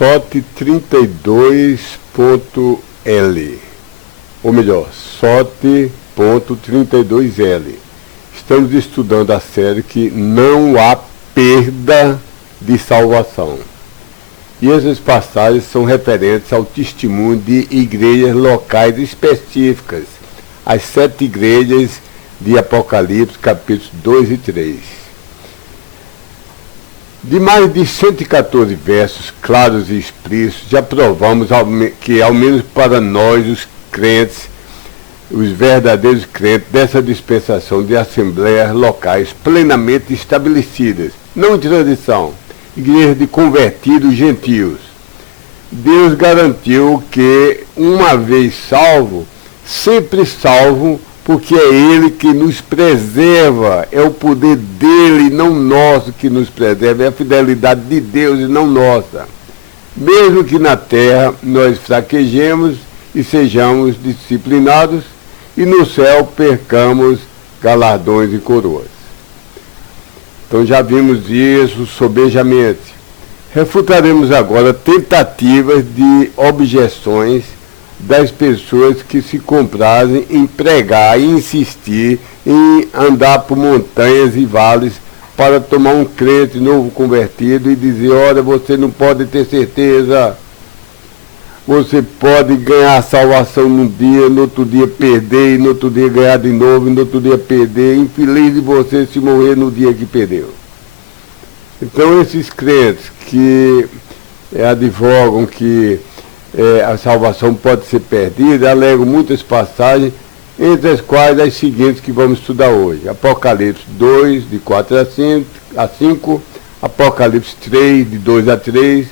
SOT32.L, ou melhor, SOT.32L. Estamos estudando a série que não há perda de salvação. E essas passagens são referentes ao testemunho de igrejas locais específicas, as 7 igrejas de Apocalipse, capítulos 2 e 3. De mais de 114 versos claros e explícitos, já provamos que, ao menos para nós, os crentes, os verdadeiros crentes dessa dispensação de assembleias locais plenamente estabelecidas, não em tradição, igrejas de convertidos gentios, Deus garantiu que, uma vez salvo, sempre salvo, porque é Ele que nos preserva, é o poder dEle e não nosso que nos preserva, é a fidelidade de Deus e não nossa. Mesmo que na terra nós fraquejemos e sejamos disciplinados, e no céu percamos galardões e coroas. Então já vimos isso sobejamente. Refutaremos agora tentativas de objeções das pessoas que se comprazem em pregar e insistir em andar por montanhas e vales para tomar um crente novo convertido e dizer: olha, você não pode ter certeza, você pode ganhar a salvação num dia, no outro dia perder, e no outro dia ganhar de novo, e no outro dia perder, infeliz de você se morrer no dia que perdeu. Então esses crentes que advogam que a salvação pode ser perdida, alegam muitas passagens, entre as quais as seguintes que vamos estudar hoje: Apocalipse 2, de 4 a 5, Apocalipse 3, de 2 a 3,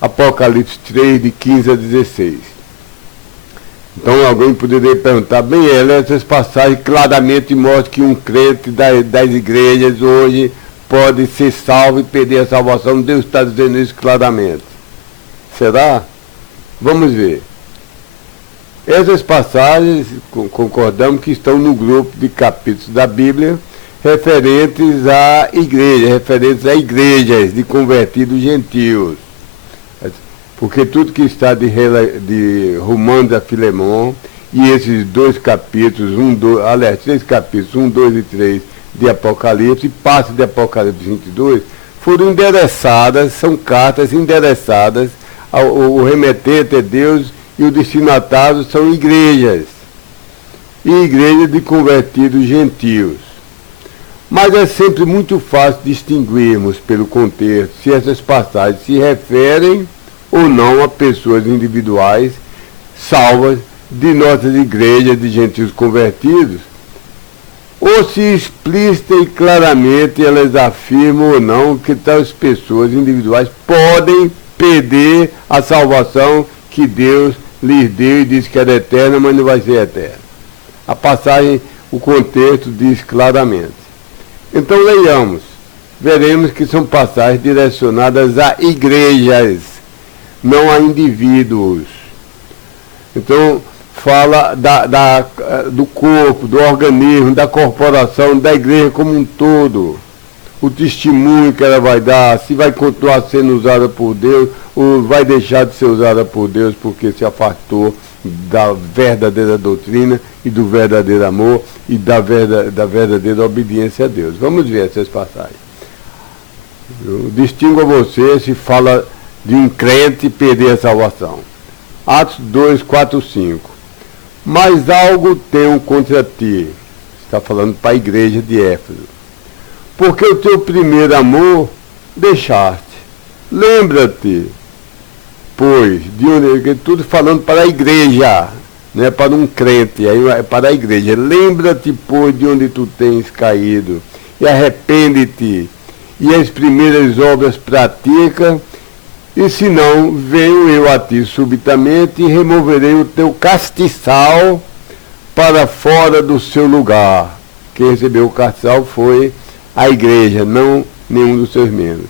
Apocalipse 3, de 15 a 16. Então alguém poderia perguntar: bem, essas passagens claramente mostram que um crente das igrejas hoje pode ser salvo e perder a salvação. Deus está dizendo isso claramente. Será? Vamos ver. Essas passagens, concordamos que estão no grupo de capítulos da Bíblia referentes à igreja, referentes a igrejas de convertidos gentios. Porque tudo que está de Romanos a Filemon e esses 2 capítulos, 3 capítulos, 1, 2 e 3 de Apocalipse e parte de Apocalipse 22, foram endereçadas, são cartas endereçadas. O remetente é Deus e o destinatário são igrejas, e igrejas de convertidos gentios. Mas é sempre muito fácil distinguirmos pelo contexto se essas passagens se referem ou não a pessoas individuais salvas de nossas igrejas de gentios convertidos, ou se explícita e claramente elas afirmam ou não que tais pessoas individuais podem perder a salvação que Deus lhes deu e disse que era eterna, mas não vai ser eterna. A passagem, o contexto diz claramente. Então leiamos, veremos que são passagens direcionadas a igrejas, não a indivíduos. Então fala do corpo, do organismo, da corporação, da igreja como um todo. O testemunho que ela vai dar, se vai continuar sendo usada por Deus, ou vai deixar de ser usada por Deus porque se afastou da verdadeira doutrina e do verdadeiro amor e da verdadeira obediência a Deus. Vamos ver essas passagens. Eu distingo a você se fala de um crente perder a salvação. Atos 2, 4, 5. Mas algo tenho contra ti. Está falando para a igreja de Éfeso. Porque o teu primeiro amor deixaste. Lembra-te, pois, de onde, tudo falando para a igreja, não é para um crente, aí é para a igreja. Lembra-te, pois, de onde tu tens caído, e arrepende-te, e as primeiras obras pratica, e se não, venho eu a ti subitamente, e removerei o teu castiçal para fora do seu lugar. Quem recebeu o castiçal foi a igreja, não nenhum dos seus membros.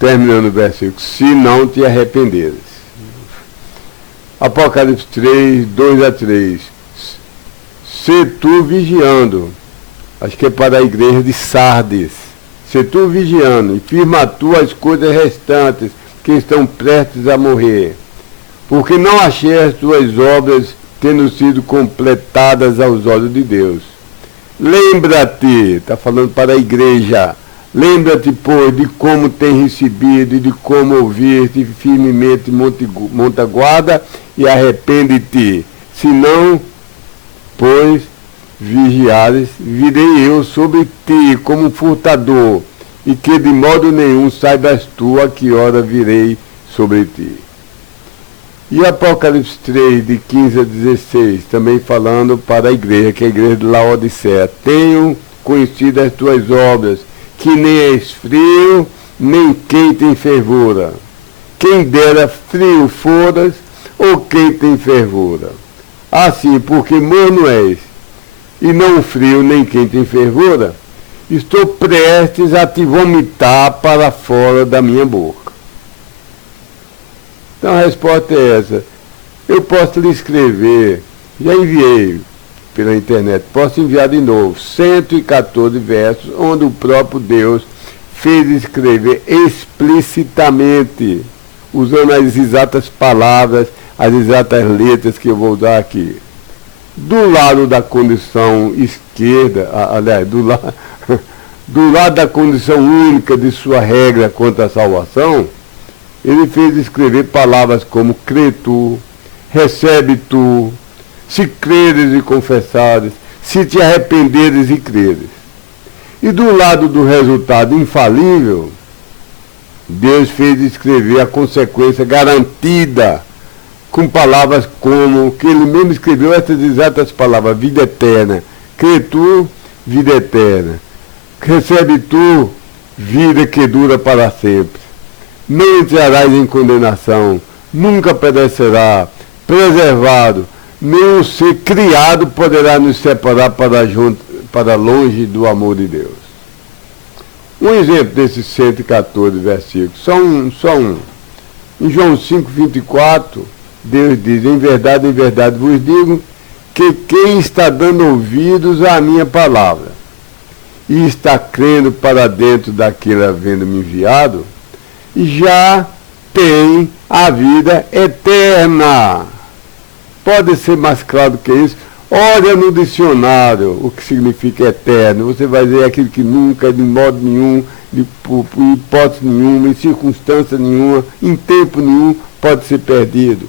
Terminando o versículo: se não te arrependeres. Apocalipse 3, 2 a 3. Se tu vigiando, acho que é para a igreja de Sardes, se tu vigiando, e firma tu as coisas restantes que estão prestes a morrer, porque não achei as tuas obras tendo sido completadas aos olhos de Deus. Lembra-te, está falando para a igreja, lembra-te, pois, de como tem recebido e de como ouviste firmemente monta guarda e arrepende-te. Se não, pois, vigiares, virei eu sobre ti como um furtador, e que de modo nenhum saibas tu a que hora virei sobre ti. E Apocalipse 3, de 15 a 16, também falando para a igreja, que é a igreja de Laodiceia. Tenho conhecido as tuas obras, que nem és frio, nem quente em fervura. Quem dera frio foras, ou quente em fervura. Assim, porque morno és, e não frio nem quente em fervura, estou prestes a te vomitar para fora da minha boca. Então a resposta é essa. Eu posso lhe escrever, já enviei pela internet, posso enviar de novo, 114 versos, onde o próprio Deus fez escrever explicitamente, usando as exatas palavras, as exatas letras que eu vou usar aqui. Do lado da condição esquerda, aliás, do lado da condição única de sua regra quanto à salvação, ele fez escrever palavras como crê tu, recebe tu, se creres e confessares, se te arrependeres e creres. E do lado do resultado infalível, Deus fez escrever a consequência garantida, com palavras como, que ele mesmo escreveu essas exatas palavras, vida eterna. Crê tu, vida eterna. Recebe tu, vida que dura para sempre. Não entrarás em condenação, nunca perecerá, preservado, nenhum ser criado poderá nos separar para longe do amor de Deus. Um exemplo desses 114 versículos, só um. Em João 5,24, Deus diz, em verdade vos digo, que quem está dando ouvidos à minha palavra e está crendo para dentro daquele havendo-me enviado, já tem a vida eterna. Pode ser mais claro do que isso? Olha no dicionário o que significa eterno. Você vai ver aquilo que nunca, de modo nenhum, por hipótese nenhuma, em circunstância nenhuma, em tempo nenhum, pode ser perdido.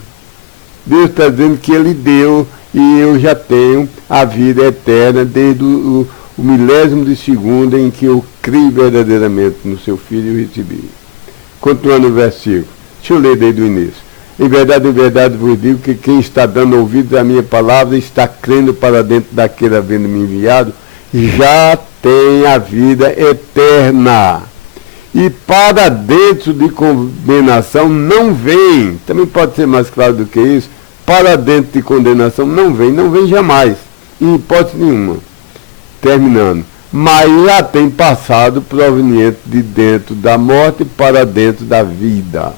Deus está dizendo que Ele deu e eu já tenho a vida eterna desde o milésimo de segundo em que eu criei verdadeiramente no seu Filho e recebi. Continuando o versículo, deixa eu ler desde o início. Em verdade vos digo que quem está dando ouvidos à minha palavra está crendo para dentro daquele havendo-me enviado, já tem a vida eterna. E para dentro de condenação não vem. Também pode ser mais claro do que isso. Para dentro de condenação não vem jamais, em hipótese nenhuma. Terminando. Mas já tem passado proveniente de dentro da morte para dentro da vida.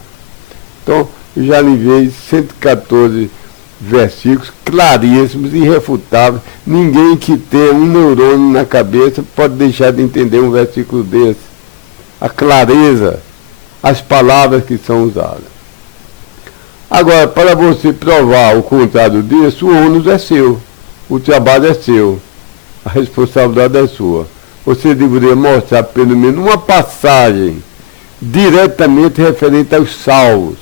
Então, eu já lhe enviei 114 versículos claríssimos, irrefutáveis. Ninguém que tenha um neurônio na cabeça pode deixar de entender um versículo desse. A clareza, as palavras que são usadas. Agora, para você provar o contrário disso, o ônus é seu, o trabalho é seu, a responsabilidade é sua. Você deveria mostrar pelo menos uma passagem diretamente referente aos salvos,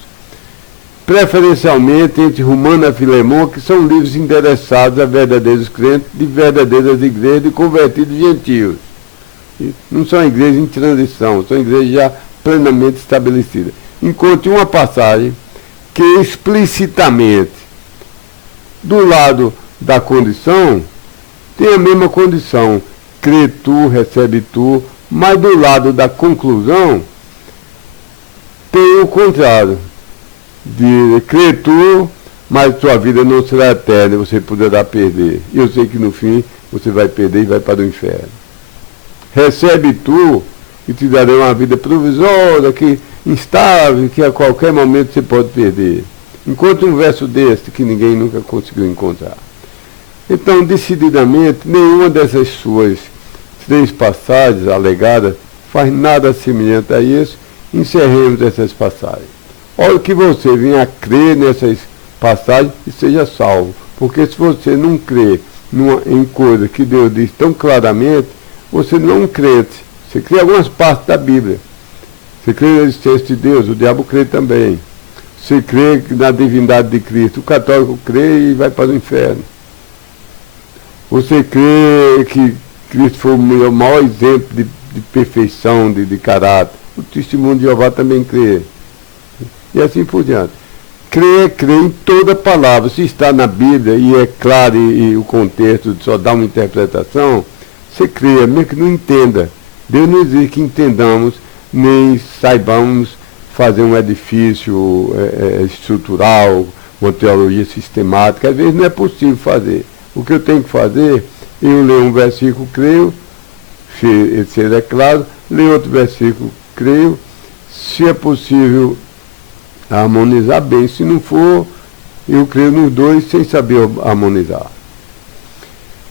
preferencialmente entre Romana e Filemão, que são livros endereçados a verdadeiros crentes de verdadeiras igrejas de convertidos gentios. Não são igrejas em transição, são igrejas já plenamente estabelecidas. Encontre uma passagem que explicitamente, do lado da condição, tem a mesma condição, crê tu, recebe tu, mas do lado da conclusão, tem o contrário, de crê tu, mas tua vida não será eterna, você poderá perder. E eu sei que no fim você vai perder e vai para o inferno. Recebe tu, e te darei uma vida provisória, que instável, que a qualquer momento você pode perder. Encontre um verso deste que ninguém nunca conseguiu encontrar. Então, decididamente, nenhuma dessas suas 3 passagens alegadas faz nada semelhante a isso. Encerremos essas passagens. Olha que você venha a crer nessas passagens e seja salvo. Porque se você não crê em coisas que Deus diz tão claramente, você não é um crente. Você crê em algumas partes da Bíblia. Você crê na existência de Deus, o diabo crê também. Você crê na divindade de Cristo. O católico crê e vai para o inferno. Você crê que Cristo foi o maior exemplo de perfeição, de caráter. O testemunho de Jeová também crê. E assim por diante. Crê em toda palavra. Se está na Bíblia e é claro e o contexto só dá uma interpretação, você crê, mesmo que não entenda. Deus não exige que entendamos, nem saibamos fazer um edifício estrutural, uma teologia sistemática. Às vezes não é possível fazer. O que eu tenho que fazer, eu leio um versículo, creio, se ele é claro, leio outro versículo, creio, se é possível harmonizar bem, se não for, eu creio nos dois sem saber harmonizar.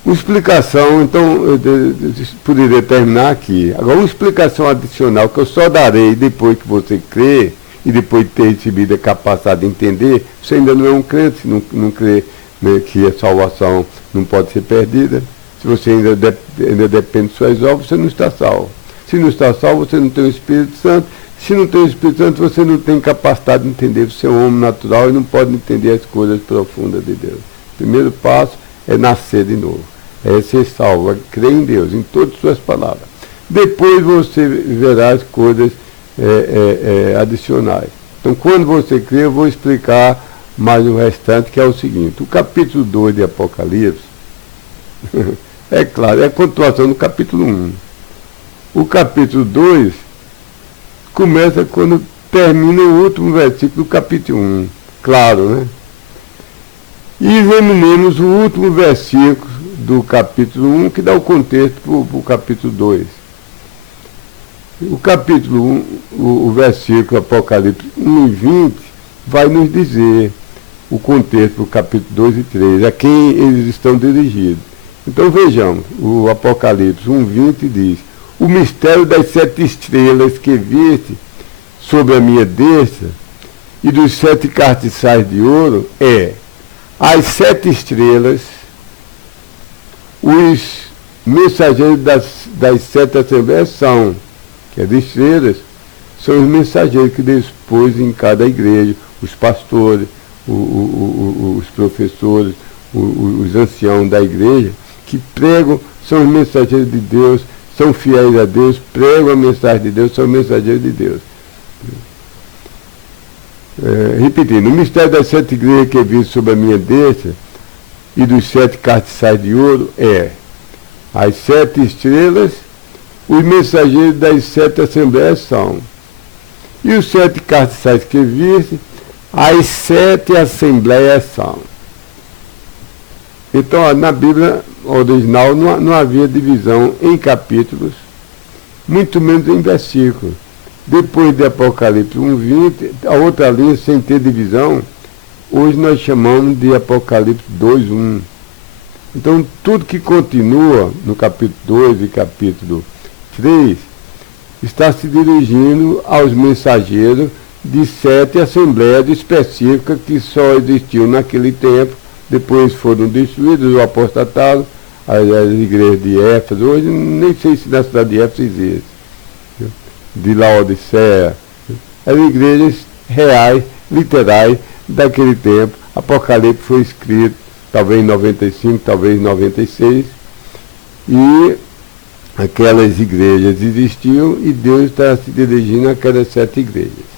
Uma explicação, então, eu poderia terminar aqui. Agora, uma explicação adicional que eu só darei depois que você crê e depois de ter recebido a capacidade de entender, você ainda não é um crente, se não crê, né, que a salvação não pode ser perdida. Se você ainda depende de suas obras, você não está salvo. Se não está salvo, você não tem o Espírito Santo. Se não tem o Espírito Santo, você não tem capacidade de entender. Você é um homem natural e não pode entender as coisas profundas de Deus. O primeiro passo é nascer de novo. É ser salvo, é crer em Deus, em todas as suas palavras. Depois você verá as coisas adicionais. Então, quando você crê, eu vou explicar mais o restante, que é o seguinte. O capítulo 2 de Apocalipse, é claro, é a continuação do capítulo 1. O capítulo 2 começa quando termina o último versículo do capítulo 1. Claro, né? E examinemos o último versículo do capítulo 1, que dá o contexto para o capítulo 2. O capítulo 1, o versículo Apocalipse 1 e 20, vai nos dizer o contexto para o capítulo 2 e 3, a quem eles estão dirigidos. Então vejamos, o Apocalipse 1, 20 diz: o mistério das 7 estrelas que viste sobre a minha destra e dos 7 castiçais de ouro é: as 7 estrelas, os mensageiros das 7 assembleias são, que as estrelas são os mensageiros que Deus pôs em cada igreja, os pastores, os professores, os anciãos da igreja, que pregam, são os mensageiros de Deus, são fiéis a Deus, pregam a mensagem de Deus, são mensageiros de Deus. Repetindo, o mistério das 7 igrejas que vi sobre a minha destra e dos 7 castiçais de ouro é: as 7 estrelas, os mensageiros das 7 assembleias são, e os 7 castiçais que viste, as 7 assembleias são. Então, na Bíblia original não havia divisão em capítulos, muito menos em versículos. Depois de Apocalipse 1:20, a outra linha, sem ter divisão, hoje nós chamamos de Apocalipse 2:1. Então, tudo que continua no capítulo 2 e capítulo 3 está se dirigindo aos mensageiros de 7 assembleias específicas que só existiam naquele tempo, depois foram destruídas ou apostatadas, as igrejas de Éfeso. Hoje nem sei se na cidade de Éfeso existe, de Laodiceia, as igrejas reais, literais daquele tempo. Apocalipse foi escrito talvez em 95, talvez em 96, e aquelas igrejas existiam e Deus está se dirigindo àquelas 7 igrejas.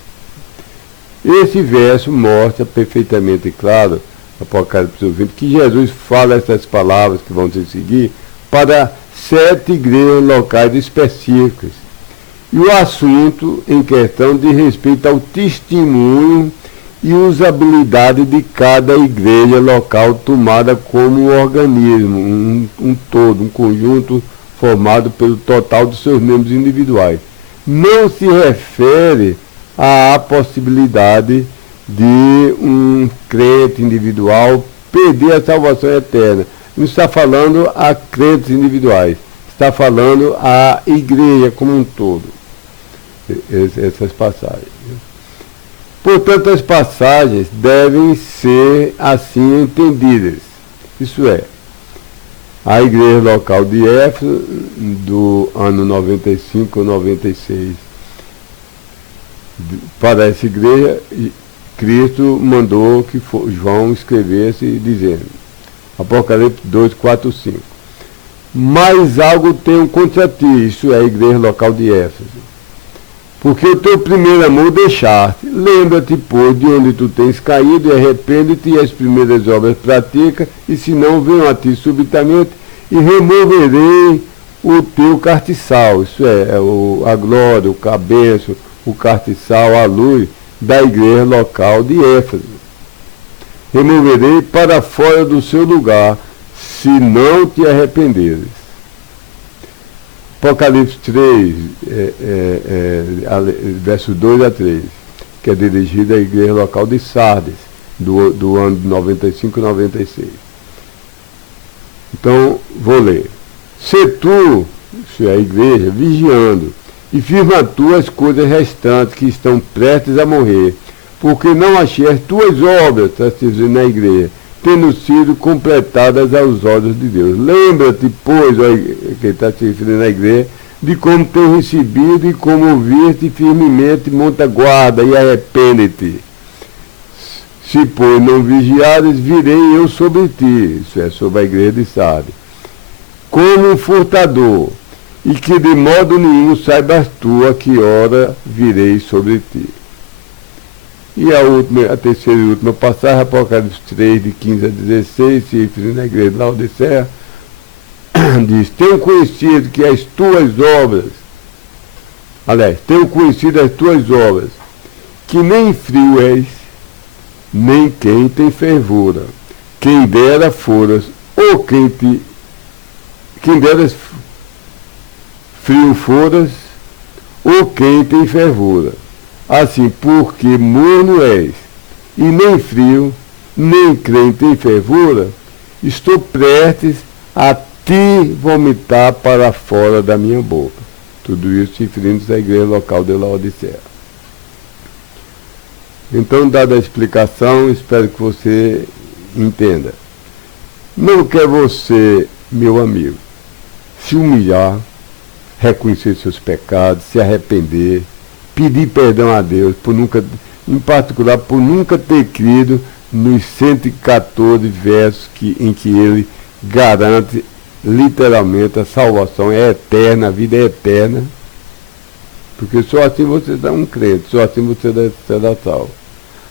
Esse verso mostra perfeitamente claro, Apocalipse 20, que Jesus fala essas palavras que vão se seguir para 7 igrejas locais específicas. E o assunto em questão diz respeito ao testemunho e usabilidade de cada igreja local tomada como um organismo, um todo, um conjunto formado pelo total dos seus membros individuais. Não se refere à possibilidade de um crente individual perder a salvação eterna. Não está falando a crentes individuais, está falando a igreja como um todo. Essas passagens. Portanto, as passagens devem ser assim entendidas. Isso é, a igreja local de Éfeso, do ano 95 ou 96, para essa igreja, Cristo mandou que João escrevesse dizendo, Apocalipse 2, 4, 5. Mas algo tenho contra ti, isso é a igreja local de Éfeso. Porque o teu primeiro amor deixaste. Lembra-te, pois, de onde tu tens caído, e arrepende-te, e as primeiras obras pratica, e se não, venho a ti subitamente, e removerei o teu cartiçal, isso é, a glória, o cabeço, o cartiçal, a luz da igreja local de Éfeso. Removerei para fora do seu lugar, se não te arrependeres. Apocalipse 3, versos 2 a 3, que é dirigida à igreja local de Sardes, do ano de 95 e 96. Então, vou ler. Se tu, isso é a igreja, vigiando, e firma tu as coisas restantes que estão prestes a morrer, porque não achei as tuas obras, está se dizendo na igreja, tendo sido completadas aos olhos de Deus. Lembra-te, pois, que está se referindo à igreja, de como tens recebido e como ouviste firmemente, monta guarda e arrepende-te. Se, pois, não vigiares, virei eu sobre ti, isso é, sobre a igreja de Sardes, como um furtador, e que de modo nenhum saibas tu a que hora virei sobre ti. E a terceira e última passagem, Apocalipse 3, de 15 a 16, se referindo à igreja de Laodiceia, diz, tenho conhecido que as tuas obras, tenho conhecido as tuas obras, que nem frio és, nem quente em fervura. Quem dera foras, ou quem deras frio foras, ou quente em fervura. Assim, porque morno és, e nem frio, nem crente em fervura, estou prestes a te vomitar para fora da minha boca. Tudo isso referindo-se à igreja local de Laodiceia. Então, dada a explicação, espero que você entenda. Não quer você, meu amigo, se humilhar, reconhecer seus pecados, se arrepender, pedir perdão a Deus, por nunca, em particular, por nunca ter crido nos 114 versos em que ele garante literalmente a salvação é eterna, a vida é eterna, porque só assim você dá um crente, só assim você será salvo.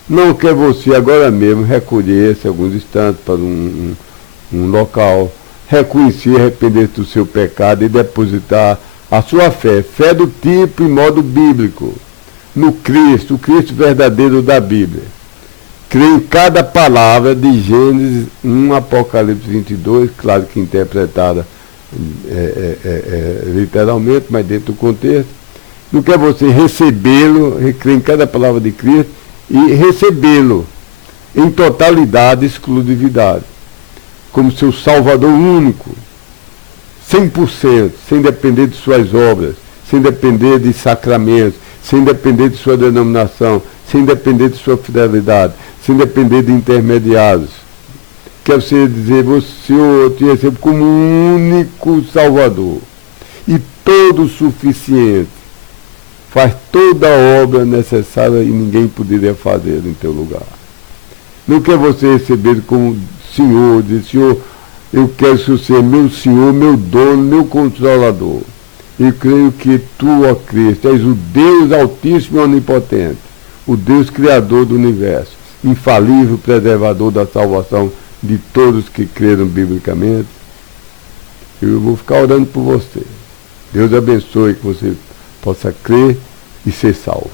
Não quer você agora mesmo recolher-se alguns instantes para um local, reconhecer, arrepender do seu pecado e depositar a sua fé do tipo e modo bíblico, no Cristo, o Cristo verdadeiro da Bíblia. Crê em cada palavra de Gênesis 1, Apocalipse 22, claro que interpretada literalmente, mas dentro do contexto. Não quer você recebê-lo, crer em cada palavra de Cristo e recebê-lo em totalidade, exclusividade, como seu Salvador único, 100%, sem depender de suas obras, sem depender de sacramentos, sem depender de sua denominação, sem depender de sua fidelidade, sem depender de intermediários. Quer você dizer, Senhor, eu te recebo como único Salvador e todo suficiente. Faz toda a obra necessária e ninguém poderia fazer em teu lugar. Não quer você receber como Senhor, dizer, Senhor, eu quero ser meu Senhor, meu dono, meu controlador. Eu creio que tu, ó Cristo, és o Deus altíssimo e onipotente, o Deus criador do universo, infalível preservador da salvação de todos que creram biblicamente. Eu vou ficar orando por você. Deus abençoe que você possa crer e ser salvo.